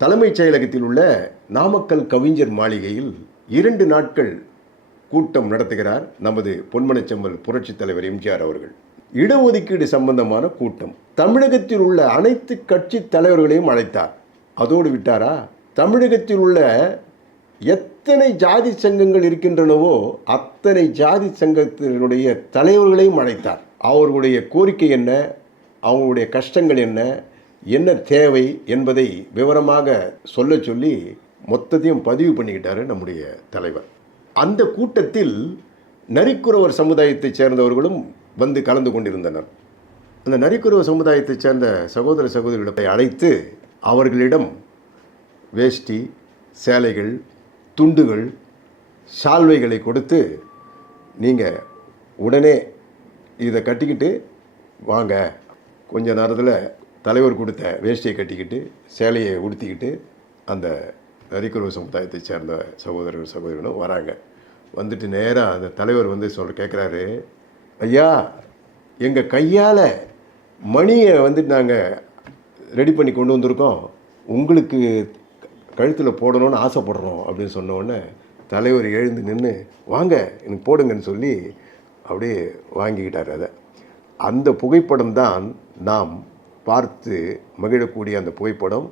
தலைமைச் செயலகத்தில் உள்ள நாமக்கல் கவிஞர் மாளிகையில் 2 நாட்கள் கூட்டம் நடத்துகிறார் நமது பொன்மனச்செம்மல் புரட்சித் தலைவர் எம்ஜிஆர் அவர்கள். இடஒதுக்கீடு சம்பந்தமான கூட்டம். தமிழகத்தில் உள்ள அனைத்து கட்சி தலைவர்களையும் அழைத்தார். அதோடு விட்டாரா, தமிழகத்தில் உள்ள எத்தனை ஜாதி சங்கங்கள் இருக்கின்றனவோ அத்தனை ஜாதி சங்கத்தினுடைய தலைவர்களையும் அழைத்தார். அவர்களுடைய கோரிக்கை என்ன, அவங்களுடைய கஷ்டங்கள் என்ன, என்ன தேவை என்பதை விவரமாக சொல்ல சொல்லி மொத்தத்தையும் பதிவு பண்ணிக்கிட்டாரு நம்முடைய தலைவர். அந்த கூட்டத்தில் நரிக்குறவர் சமுதாயத்தைச் சேர்ந்தவர்களும் வந்து கலந்து கொண்டிருந்தனர். அந்த நரிக்குறவர் சமுதாயத்தைச் சேர்ந்த சகோதர சகோதரிகளை அழைத்து அவர்களிடம் வேஷ்டி, சேலைகள், துண்டுகள், சால்வைகளை கொடுத்து, நீங்கள் உடனே இதை கட்டிக்கிட்டு வாங்க, கொஞ்ச நேரத்தில் தலைவர் கொடுத்த வேஷ்டியை கட்டிக்கிட்டு சேலையை உடுத்திக்கிட்டு அந்த நரிக்குறவர் சமுதாயத்தை சேர்ந்த சகோதரர்கள் சகோதரிகளும் வராங்க. வந்துட்டு நேராக அந்த தலைவர் வந்து கேட்குறாரு, ஐயா, எங்கள் கையால் மணியை வந்துட்டு நாங்கள் ரெடி பண்ணி கொண்டு வந்திருக்கோம், உங்களுக்கு கழுத்தில் போடணும்னு ஆசைப்படுறோம் அப்படின்னு சொன்னோடனே தலைவர் எழுந்து நின்று வாங்க எனக்கு போடுங்கன்னு சொல்லி அப்படியே வாங்கிக்கிட்டார். அதை அந்த புகைப்படம் தான் நாம் பார்த்து மகிழக்கூடிய அந்த புகைப்படம்.